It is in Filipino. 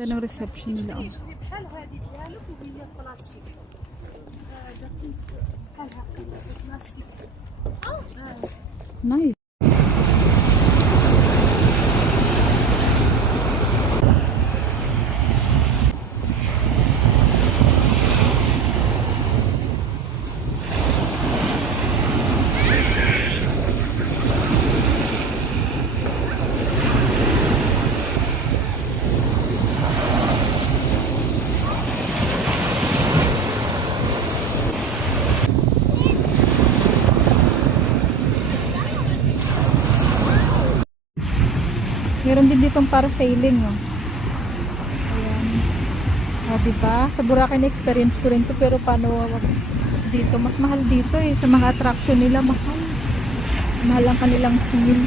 Ganda ng reception nila. Oh. بحال هذه ديالك وهي بلاستيك. هذا بحال هكا بلاستيك. Nice. Meron din ditong para sailing, no? Ayan. O, diba? Sa Boracay na experience ko rin to, pero paano dito? Mas mahal dito eh. Sa mga attraction nila, mahal. Mahal ang kanilang singil.